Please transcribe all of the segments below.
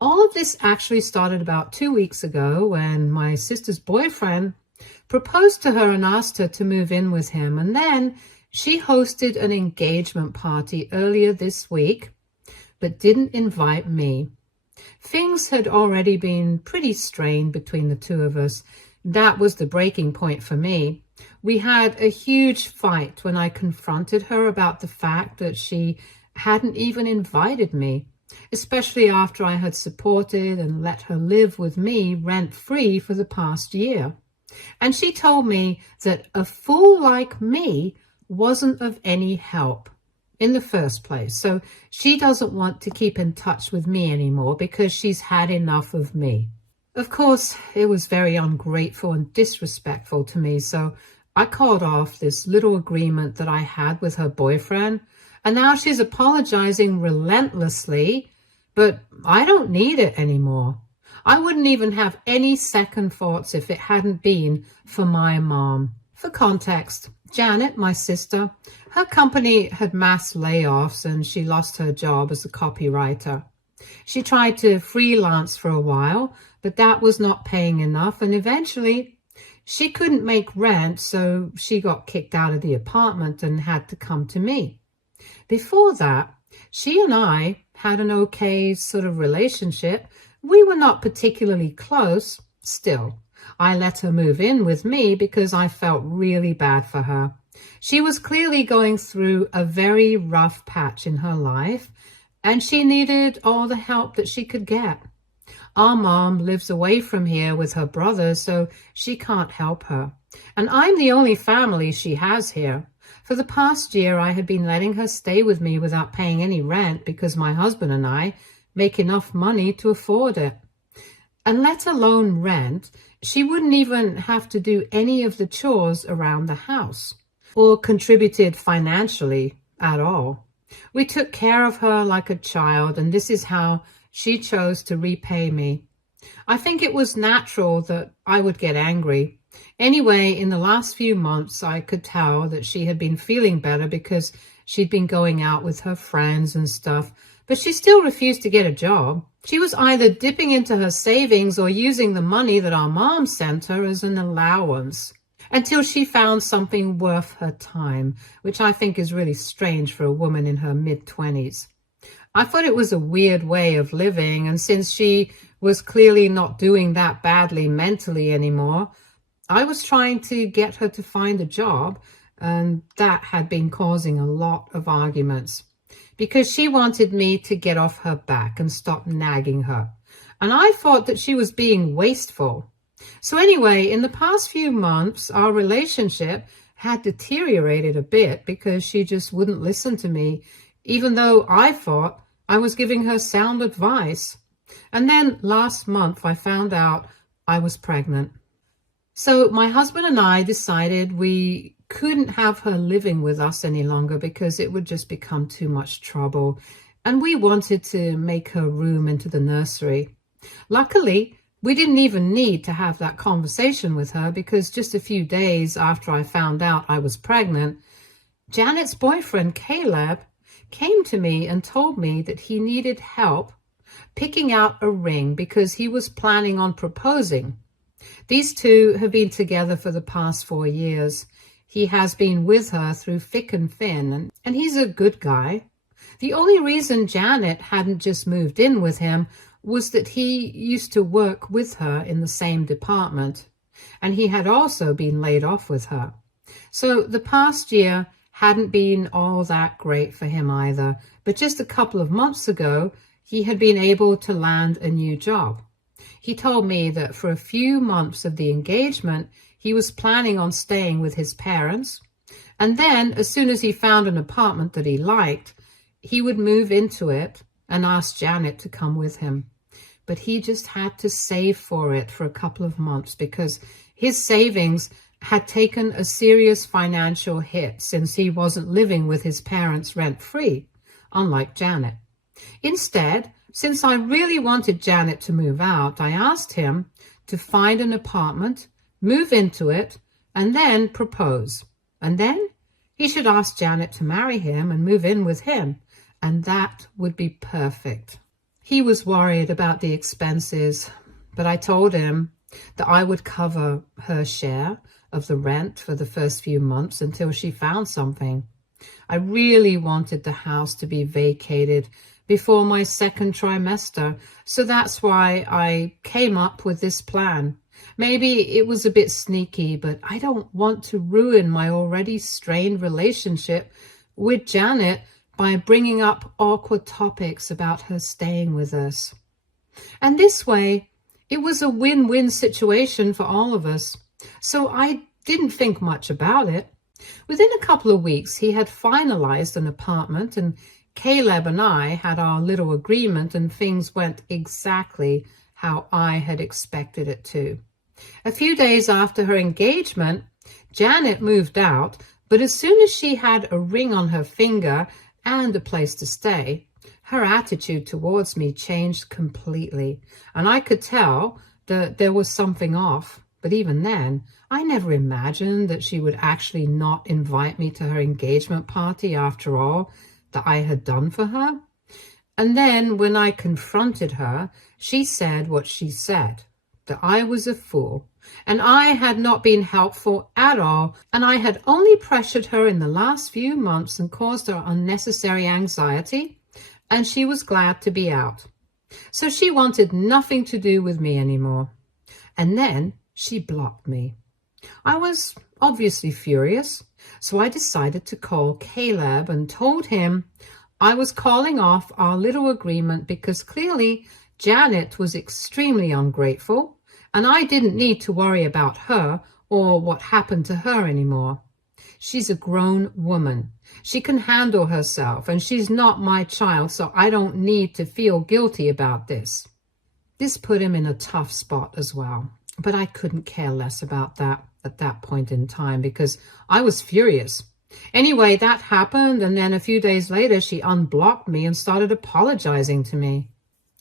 All of this actually started about 2 weeks ago when my sister's boyfriend proposed to her and asked her to move in with him. And then she hosted an engagement party earlier this week, but didn't invite me. Things had already been pretty strained between the two of us. That was the breaking point for me. We had a huge fight when I confronted her about the fact that she hadn't even invited me, especially after I had supported and let her live with me rent-free for the past year. And she told me that a fool like me wasn't of any help in the first place. So she doesn't want to keep in touch with me anymore because she's had enough of me. Of course, it was very ungrateful and disrespectful to me, so I called off this little agreement that I had with her boyfriend, and now she's apologizing relentlessly, but I don't need it anymore. I wouldn't even have any second thoughts if it hadn't been for my mom. For context, Janet, my sister, her company had mass layoffs and she lost her job as a copywriter. She tried to freelance for a while, but that was not paying enough, and eventually she couldn't make rent, so she got kicked out of the apartment and had to come to me. Before that, she and I had an okay sort of relationship. We were not particularly close. Still, I let her move in with me because I felt really bad for her. She was clearly going through a very rough patch in her life, and she needed all the help that she could get. Our mom lives away from here with her brother, so she can't help her. And I'm the only family she has here. For the past year, I had been letting her stay with me without paying any rent because my husband and I make enough money to afford it. And let alone rent, she wouldn't even have to do any of the chores around the house or contributed financially at all. We took care of her like a child, and this is how she chose to repay me. I think it was natural that I would get angry. Anyway, in the last few months, I could tell that she had been feeling better because she'd been going out with her friends and stuff, but she still refused to get a job. She was either dipping into her savings or using the money that our mom sent her as an allowance until she found something worth her time, which I think is really strange for a woman in her mid-20s. I thought it was a weird way of living, and since she was clearly not doing that badly mentally anymore, I was trying to get her to find a job, and that had been causing a lot of arguments because she wanted me to get off her back and stop nagging her. And I thought that she was being wasteful. So anyway, in the past few months, our relationship had deteriorated a bit because she just wouldn't listen to me, even though I thought I was giving her sound advice. And then last month, I found out I was pregnant. So my husband and I decided we couldn't have her living with us any longer because it would just become too much trouble. And we wanted to make her room into the nursery. Luckily, we didn't even need to have that conversation with her because just a few days after I found out I was pregnant, Janet's boyfriend, Caleb, came to me and told me that he needed help picking out a ring because he was planning on proposing. These two have been together for the past 4 years. He has been with her through thick and thin, and he's a good guy. The only reason Janet hadn't just moved in with him was that he used to work with her in the same department, and he had also been laid off with her. So the past year hadn't been all that great for him either, but just a couple of months ago, he had been able to land a new job. He told me that for a few months of the engagement, he was planning on staying with his parents, and then as soon as he found an apartment that he liked, he would move into it and ask Janet to come with him. But he just had to save for it for a couple of months because his savings had taken a serious financial hit since he wasn't living with his parents rent-free, unlike Janet. Instead, since I really wanted Janet to move out, I asked him to find an apartment, move into it, and then propose. And then he should ask Janet to marry him and move in with him, and that would be perfect. He was worried about the expenses, but I told him that I would cover her share of the rent for the first few months until she found something. I really wanted the house to be vacated before my second trimester, so that's why I came up with this plan. Maybe it was a bit sneaky, but I don't want to ruin my already strained relationship with Janet by bringing up awkward topics about her staying with us. And this way, it was a win-win situation for all of us. So I didn't think much about it. Within a couple of weeks, he had finalized an apartment, and Caleb and I had our little agreement, and things went exactly how I had expected it to. A few days after her engagement, Janet moved out, but as soon as she had a ring on her finger and a place to stay, her attitude towards me changed completely, and I could tell that there was something off. But even then, I never imagined that she would actually not invite me to her engagement party after all that I had done for her. And then when I confronted her, she said what she said, that I was a fool, and I had not been helpful at all, and I had only pressured her in the last few months and caused her unnecessary anxiety, and she was glad to be out. So she wanted nothing to do with me anymore. And then she blocked me. I was obviously furious, so I decided to call Caleb and told him I was calling off our little agreement because clearly Janet was extremely ungrateful, and I didn't need to worry about her or what happened to her anymore. She's a grown woman. She can handle herself, and she's not my child, so I don't need to feel guilty about this. This put him in a tough spot as well, but I couldn't care less about that at that point in time because I was furious. Anyway, that happened, and then a few days later, she unblocked me and started apologizing to me.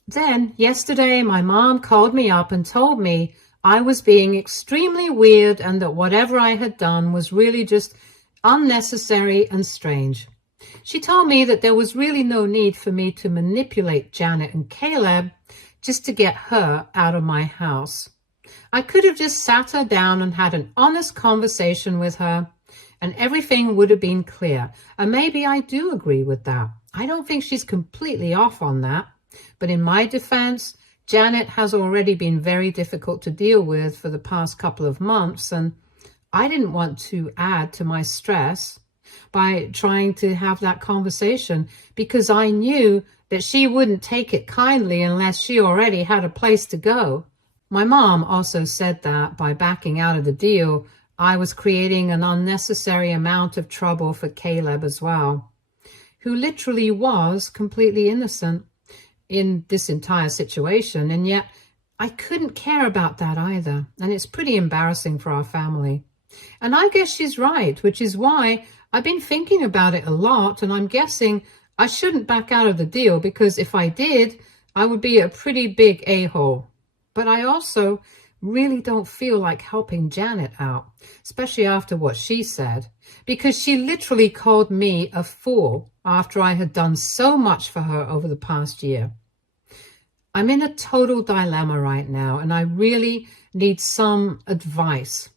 Then, yesterday, my mom called me up and told me I was being extremely weird and that whatever I had done was really just unnecessary and strange. She told me that there was really no need for me to manipulate Janet and Caleb just to get her out of my house. I could have just sat her down and had an honest conversation with her, and everything would have been clear. And maybe I do agree with that. I don't think she's completely off on that. But in my defense, Janet has already been very difficult to deal with for the past couple of months, and I didn't want to add to my stress by trying to have that conversation because I knew that she wouldn't take it kindly unless she already had a place to go. My mom also said that by backing out of the deal, I was creating an unnecessary amount of trouble for Caleb as well, who literally was completely innocent in this entire situation, and yet I couldn't care about that either, and it's pretty embarrassing for our family. And I guess she's right, which is why I've been thinking about it a lot, and I'm guessing I shouldn't back out of the deal because if I did, I would be a pretty big a-hole. But I also really don't feel like helping Janet out, especially after what she said, because she literally called me a fool after I had done so much for her over the past year. I'm in a total dilemma right now, and I really need some advice.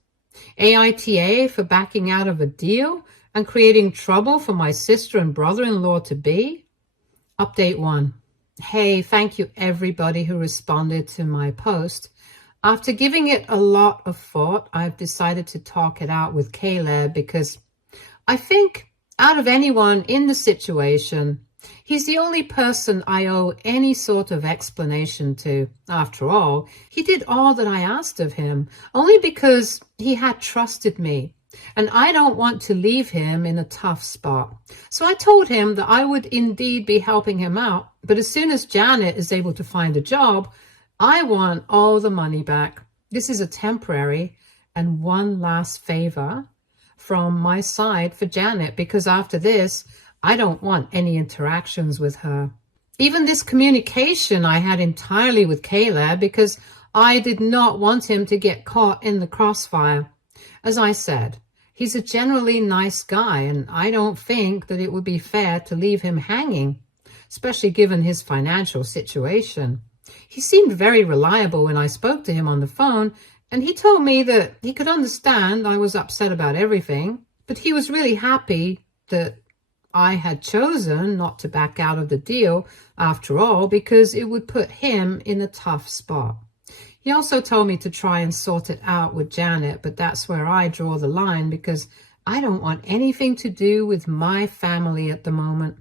AITA for backing out of a deal and creating trouble for my sister and brother-in-law-to-be? Update 1. Hey, thank you everybody who responded to my post. After giving it a lot of thought, I've decided to talk it out with Caleb because I think out of anyone in the situation, he's the only person I owe any sort of explanation to. After all, he did all that I asked of him, only because he had trusted me, and I don't want to leave him in a tough spot. So I told him that I would indeed be helping him out, but as soon as Janet is able to find a job, I want all the money back. This is a temporary and one last favor from my side for Janet, because after this, I don't want any interactions with her. Even this communication I had entirely with Caleb because I did not want him to get caught in the crossfire. As I said, he's a generally nice guy, and I don't think that it would be fair to leave him hanging. especially given his financial situation. He seemed very reliable when I spoke to him on the phone, and he told me that he could understand I was upset about everything, but he was really happy that I had chosen not to back out of the deal after all, because it would put him in a tough spot. He also told me to try and sort it out with Janet, but that's where I draw the line, because I don't want anything to do with my family at the moment.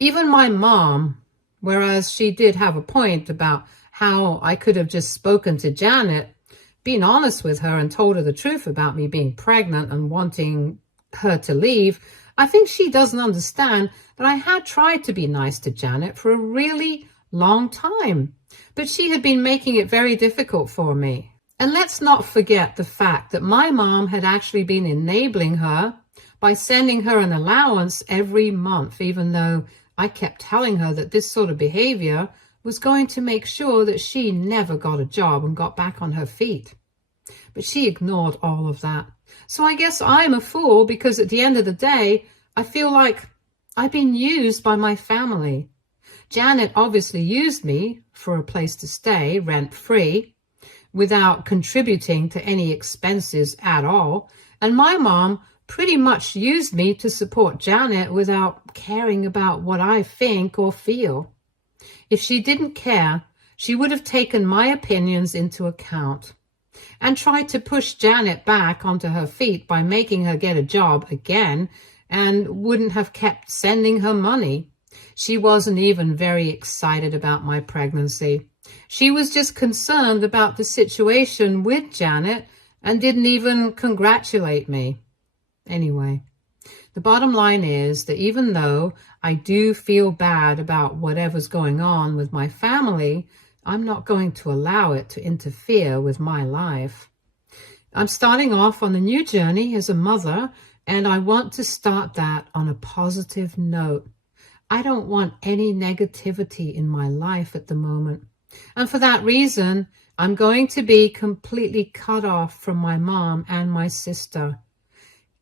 Even my mom, whereas she did have a point about how I could have just spoken to Janet, been honest with her and told her the truth about me being pregnant and wanting her to leave, I think she doesn't understand that I had tried to be nice to Janet for a really long time, but she had been making it very difficult for me. And let's not forget the fact that my mom had actually been enabling her by sending her an allowance every month, even though I kept telling her that this sort of behavior was going to make sure that she never got a job and got back on her feet. But she ignored all of that. So I guess I'm a fool, because at the end of the day, I feel like I've been used by my family. Janet obviously used me for a place to stay rent-free without contributing to any expenses at all. And my mom pretty much used me to support Janet without caring about what I think or feel. If she didn't care, she would have taken my opinions into account and tried to push Janet back onto her feet by making her get a job again, and wouldn't have kept sending her money. She wasn't even very excited about my pregnancy. She was just concerned about the situation with Janet and didn't even congratulate me. Anyway, the bottom line is that even though I do feel bad about whatever's going on with my family, I'm not going to allow it to interfere with my life. I'm starting off on a new journey as a mother, and I want to start that on a positive note. I don't want any negativity in my life at the moment. And for that reason, I'm going to be completely cut off from my mom and my sister.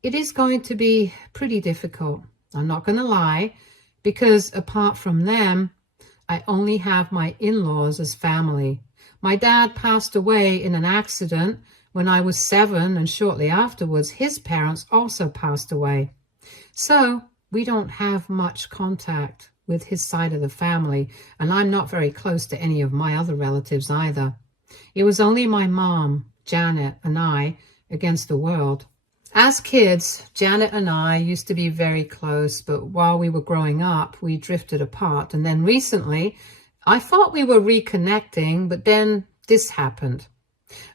It is going to be pretty difficult, I'm not going to lie, because apart from them, I only have my in-laws as family. My dad passed away in an accident when I was 7, and shortly afterwards, his parents also passed away. So we don't have much contact with his side of the family, and I'm not very close to any of my other relatives either. It was only my mom, Janet, and I against the world. As kids, Janet and I used to be very close, but while we were growing up, we drifted apart. And then recently, I thought we were reconnecting, but then this happened.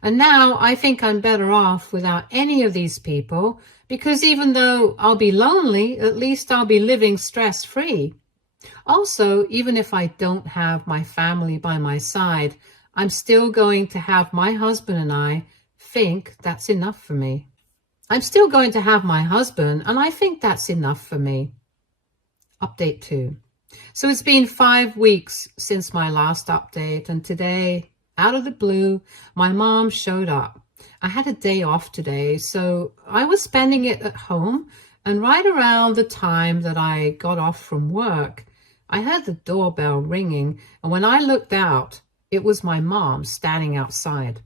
And now I think I'm better off without any of these people, because even though I'll be lonely, at least I'll be living stress-free. Also, even if I don't have my family by my side, I'm still going to have my husband and I think that's enough for me. I'm still going to have my husband, and I think that's enough for me. Update 2. So it's been 5 weeks since my last update, and today, out of the blue, my mom showed up. I had a day off today, so I was spending it at home, and right around the time that I got off from work, I heard the doorbell ringing, and when I looked out, it was my mom standing outside.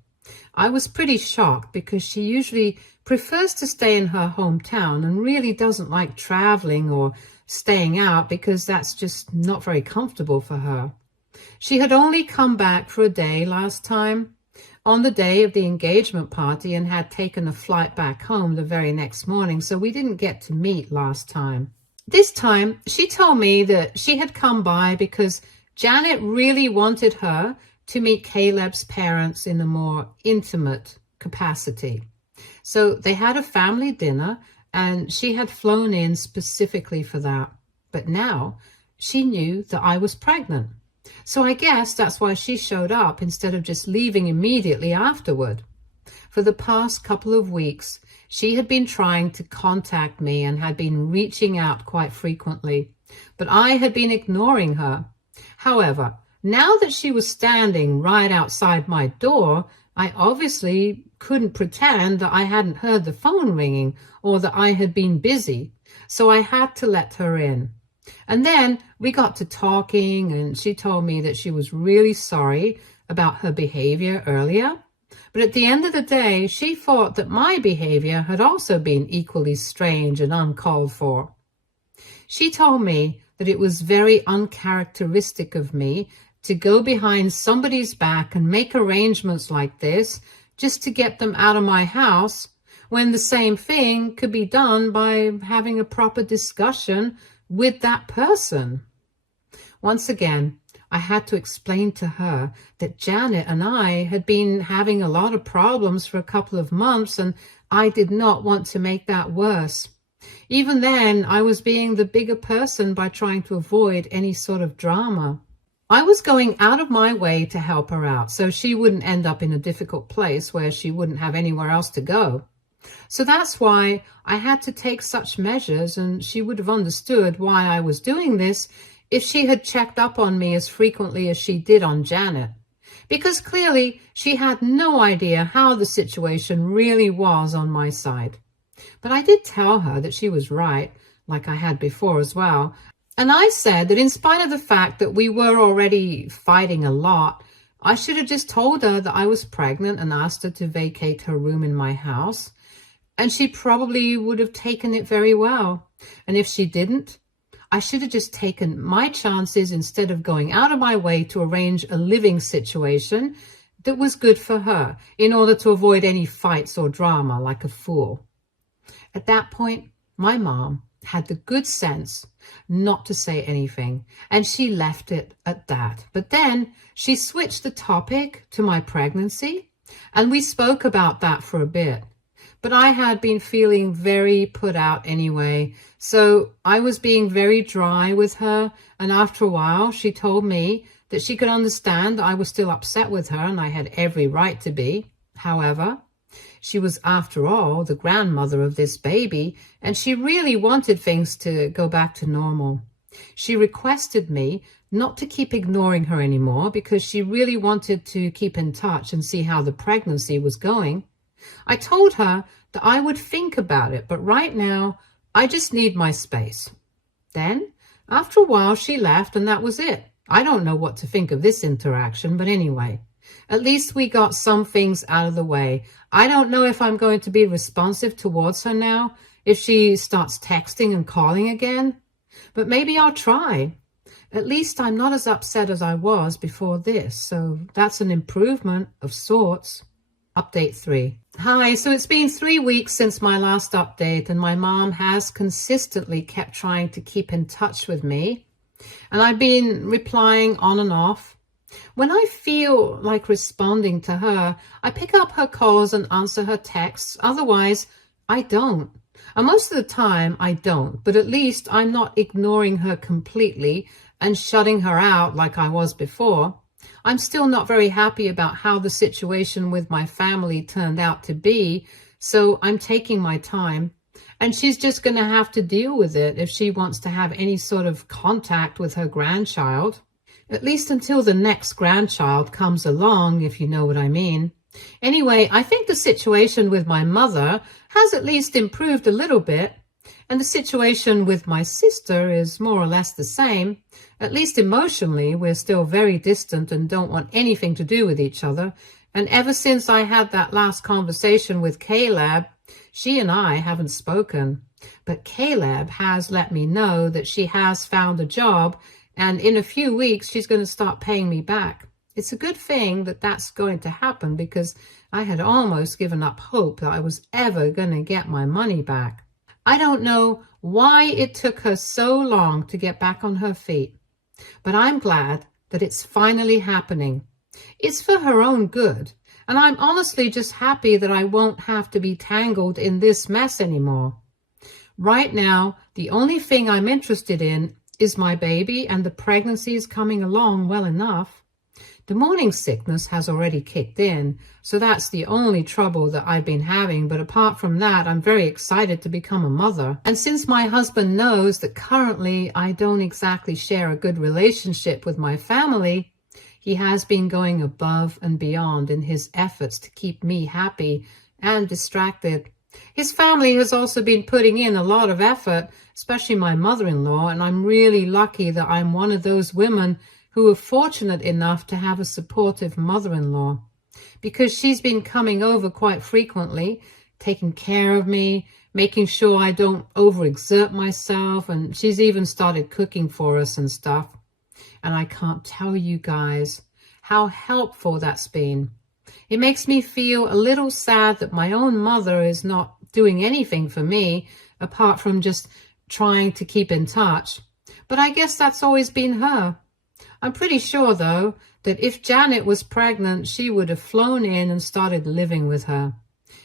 I was pretty shocked because she usually prefers to stay in her hometown and really doesn't like traveling or staying out because that's just not very comfortable for her. She had only come back for a day last time, on the day of the engagement party, and had taken a flight back home the very next morning, so we didn't get to meet last time. This time, she told me that she had come by because Janet really wanted her to meet Caleb's parents in a more intimate capacity. So they had a family dinner, and she had flown in specifically for that. But now she knew that I was pregnant. So I guess that's why she showed up instead of just leaving immediately afterward. For the past couple of weeks, she had been trying to contact me and had been reaching out quite frequently, but I had been ignoring her. However, now that she was standing right outside my door, I obviously couldn't pretend that I hadn't heard the phone ringing or that I had been busy, so I had to let her in. And then we got to talking, and she told me that she was really sorry about her behavior earlier. But at the end of the day, she thought that my behavior had also been equally strange and uncalled for. She told me that it was very uncharacteristic of me to go behind somebody's back and make arrangements like this just to get them out of my house, when the same thing could be done by having a proper discussion with that person. Once again, I had to explain to her that Janet and I had been having a lot of problems for a couple of months, and I did not want to make that worse. Even then, I was being the bigger person by trying to avoid any sort of drama. I was going out of my way to help her out so she wouldn't end up in a difficult place where she wouldn't have anywhere else to go. So that's why I had to take such measures, and she would have understood why I was doing this if she had checked up on me as frequently as she did on Janet. Because clearly she had no idea how the situation really was on my side. But I did tell her that she was right, like I had before as well. And I said that in spite of the fact that we were already fighting a lot, I should have just told her that I was pregnant and asked her to vacate her room in my house. And she probably would have taken it very well. And if she didn't, I should have just taken my chances instead of going out of my way to arrange a living situation that was good for her in order to avoid any fights or drama like a fool. At that point, my mom had the good sense not to say anything, and she left it at that. But then she switched the topic to my pregnancy, and we spoke about that for a bit. But I had been feeling very put out anyway, so I was being very dry with her, and after a while she told me that she could understand I was still upset with her and I had every right to be. However, she was, after all, the grandmother of this baby, and she really wanted things to go back to normal. She requested me not to keep ignoring her anymore because she really wanted to keep in touch and see how the pregnancy was going. I told her that I would think about it, but right now I just need my space. Then, after a while, she left, and that was it. I don't know what to think of this interaction, but anyway, at least we got some things out of the way. I don't know if I'm going to be responsive towards her now, if she starts texting and calling again, but maybe I'll try. At least I'm not as upset as I was before this, so that's an improvement of sorts. Update 3. Hi, so it's been 3 weeks since my last update, and my mom has consistently kept trying to keep in touch with me, and I've been replying on and off. When I feel like responding to her, I pick up her calls and answer her texts. Otherwise, I don't. And most of the time, I don't, but at least I'm not ignoring her completely and shutting her out like I was before. I'm still not very happy about how the situation with my family turned out to be, so I'm taking my time. And she's just going to have to deal with it if she wants to have any sort of contact with her grandchild. At least until the next grandchild comes along, if you know what I mean. Anyway, I think the situation with my mother has at least improved a little bit. And the situation with my sister is more or less the same. At least emotionally, we're still very distant and don't want anything to do with each other. And ever since I had that last conversation with Caleb, she and I haven't spoken. But Caleb has let me know that she has found a job, and in a few weeks, she's going to start paying me back. It's a good thing that that's going to happen because I had almost given up hope that I was ever going to get my money back. I don't know why it took her so long to get back on her feet, but I'm glad that it's finally happening. It's for her own good, and I'm honestly just happy that I won't have to be tangled in this mess anymore. Right now, the only thing I'm interested in is my baby, and the pregnancy is coming along well enough. The morning sickness has already kicked in, so that's the only trouble that I've been having. But apart from that, I'm very excited to become a mother. And since my husband knows that currently I don't exactly share a good relationship with my family, he has been going above and beyond in his efforts to keep me happy and distracted. His family has also been putting in a lot of effort, especially my mother-in-law, and I'm really lucky that I'm one of those women who are fortunate enough to have a supportive mother-in-law, because she's been coming over quite frequently, taking care of me, making sure I don't overexert myself, and she's even started cooking for us and stuff. And I can't tell you guys how helpful that's been. It makes me feel a little sad that my own mother is not doing anything for me apart from just trying to keep in touch. But I guess that's always been her. I'm pretty sure, though, that if Janet was pregnant, she would have flown in and started living with her.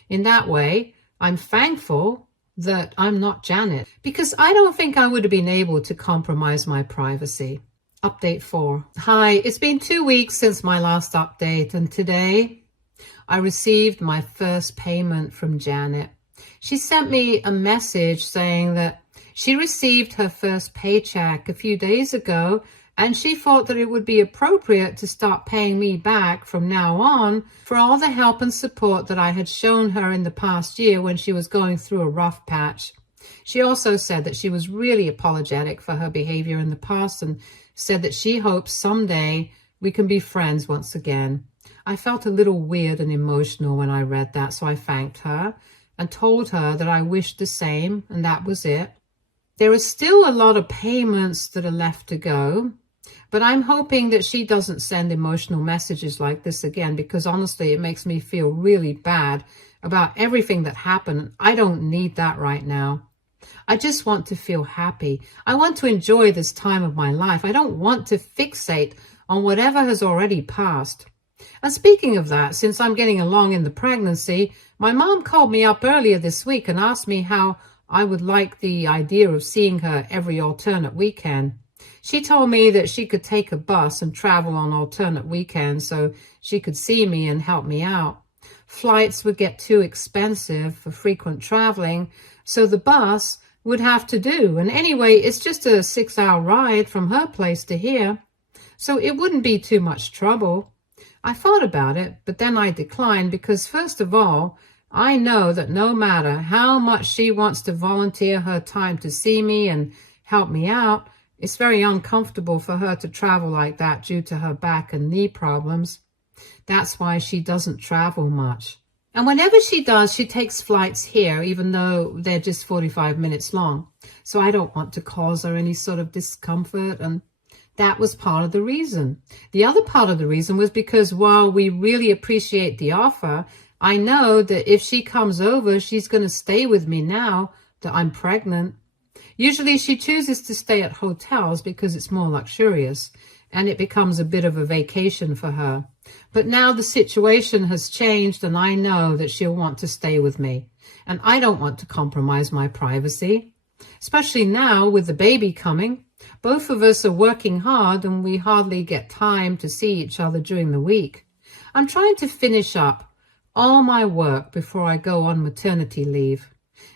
In that way, I'm thankful that I'm not Janet, because I don't think I would have been able to compromise my privacy. Update 4. Hi, it's been 2 weeks since my last update, and today I received my first payment from Janet. She sent me a message saying that she received her first paycheck a few days ago, and she thought that it would be appropriate to start paying me back from now on for all the help and support that I had shown her in the past year when she was going through a rough patch. She also said that she was really apologetic for her behavior in the past and said that she hopes someday we can be friends once again. I felt a little weird and emotional when I read that, so I thanked her and told her that I wished the same, and that was it. There are still a lot of payments that are left to go, but I'm hoping that she doesn't send emotional messages like this again, because honestly, it makes me feel really bad about everything that happened. I don't need that right now. I just want to feel happy. I want to enjoy this time of my life. I don't want to fixate on whatever has already passed. And speaking of that, since I'm getting along in the pregnancy, my mom called me up earlier this week and asked me how I would like the idea of seeing her every alternate weekend. She told me that she could take a bus and travel on alternate weekends so she could see me and help me out. Flights would get too expensive for frequent traveling, so the bus would have to do. And anyway, it's just a 6-hour ride from her place to here, so it wouldn't be too much trouble. I thought about it, but then I declined because, first of all, I know that no matter how much she wants to volunteer her time to see me and help me out, it's very uncomfortable for her to travel like that due to her back and knee problems. That's why she doesn't travel much. And whenever she does, she takes flights here, even though they're just 45 minutes long. So I don't want to cause her any sort of discomfort, and that was part of the reason. The other part of the reason was because while we really appreciate the offer, I know that if she comes over, she's going to stay with me now that I'm pregnant. Usually she chooses to stay at hotels because it's more luxurious and it becomes a bit of a vacation for her. But now the situation has changed and I know that she'll want to stay with me. And I don't want to compromise my privacy, especially now with the baby coming. Both of us are working hard and we hardly get time to see each other during the week. I'm trying to finish up all my work before I go on maternity leave.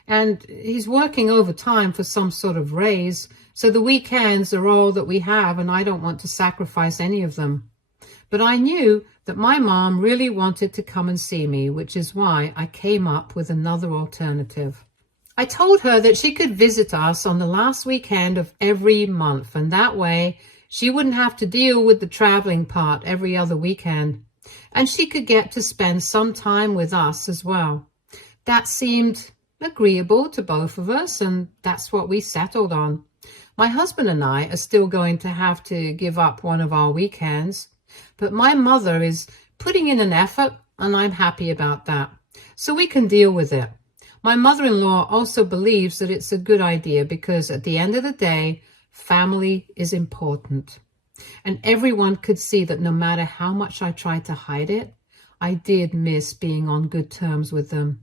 And he's working overtime for some sort of raise, so the weekends are all that we have and I don't want to sacrifice any of them. But I knew that my mom really wanted to come and see me, which is why I came up with another alternative. I told her that she could visit us on the last weekend of every month, and that way she wouldn't have to deal with the traveling part every other weekend, and she could get to spend some time with us as well. That seemed agreeable to both of us, and that's what we settled on. My husband and I are still going to have to give up one of our weekends, but my mother is putting in an effort, and I'm happy about that, so we can deal with it. My mother-in-law also believes that it's a good idea because at the end of the day, family is important. And everyone could see that no matter how much I tried to hide it, I did miss being on good terms with them.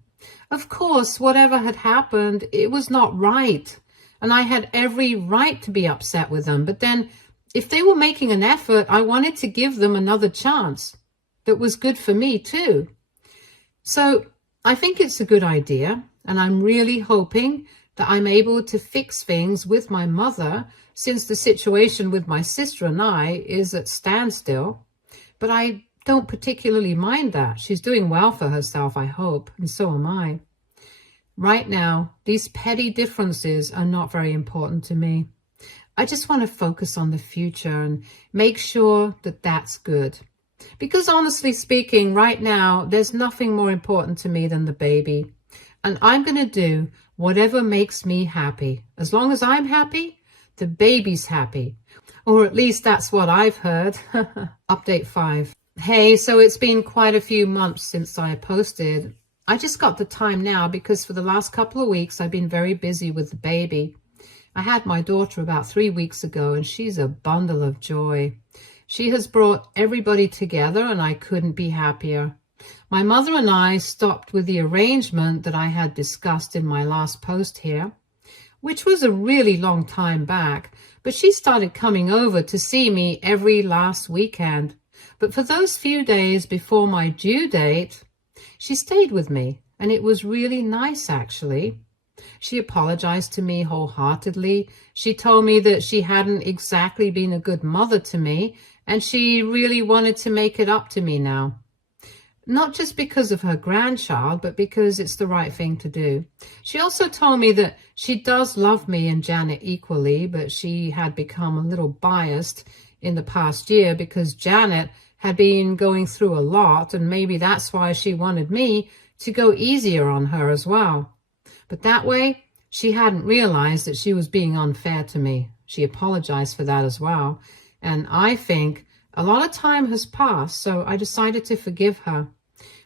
Of course, whatever had happened, it was not right. And I had every right to be upset with them. But then, if they were making an effort, I wanted to give them another chance that was good for me too. So I think it's a good idea. And I'm really hoping that I'm able to fix things with my mother, since the situation with my sister and I is at standstill. But I don't particularly mind that. She's doing well for herself, I hope, and so am I. Right now, these petty differences are not very important to me. I just want to focus on the future and make sure that that's good. Because honestly speaking, right now, there's nothing more important to me than the baby. And I'm going to do whatever makes me happy. As long as I'm happy, the baby's happy. Or at least that's what I've heard. Update 5. Hey, so it's been quite a few months since I posted. I just got the time now because for the last couple of weeks I've been very busy with the baby. I had my daughter about 3 weeks ago and she's a bundle of joy. She has brought everybody together and I couldn't be happier. My mother and I stopped with the arrangement that I had discussed in my last post here, which was a really long time back, but she started coming over to see me every last weekend. But for those few days before my due date, she stayed with me, and it was really nice, actually. She apologized to me wholeheartedly. She told me that she hadn't exactly been a good mother to me, and she really wanted to make it up to me now. Not just because of her grandchild, but because it's the right thing to do. She also told me that she does love me and Janet equally, but she had become a little biased in the past year because Janet had been going through a lot, and maybe that's why she wanted me to go easier on her as well. But that way, she hadn't realized that she was being unfair to me. She apologized for that as well. And I think a lot of time has passed, so I decided to forgive her.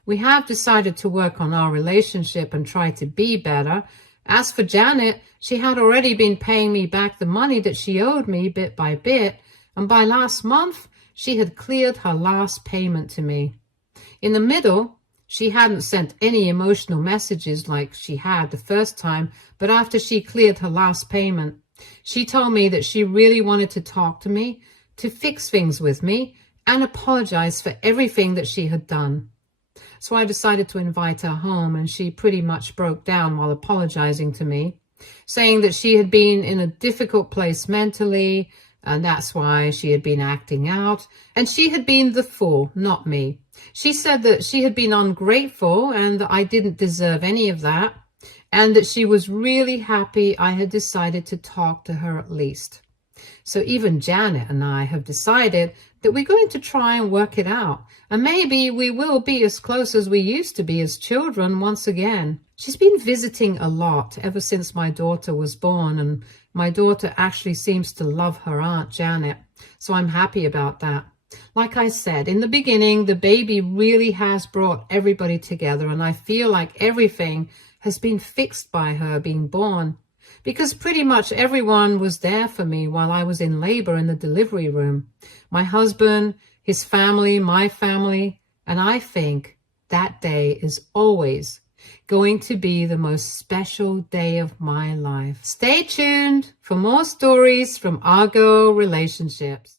We have decided to work on our relationship and try to be better. As for Janet, she had already been paying me back the money that she owed me bit by bit, and by last month, she had cleared her last payment to me. In the middle, she hadn't sent any emotional messages like she had the first time, but after she cleared her last payment, she told me that she really wanted to talk to me, to fix things with me, and apologize for everything that she had done. So I decided to invite her home, and she pretty much broke down while apologizing to me, saying that she had been in a difficult place mentally, and that's why she had been acting out, and she had been the fool, not me. She said that she had been ungrateful and that I didn't deserve any of that, and that she was really happy I had decided to talk to her at least. So even Janet and I have decided that we're going to try and work it out, and maybe we will be as close as we used to be as children once again. She's been visiting a lot ever since my daughter was born, and my daughter actually seems to love her aunt Janet, so I'm happy about that. Like I said, in the beginning, the baby really has brought everybody together, and I feel like everything has been fixed by her being born, because pretty much everyone was there for me while I was in labor in the delivery room. My husband, his family, my family, and I think that day is always going to be the most special day of my life. Stay tuned for more stories from Argo Relationships.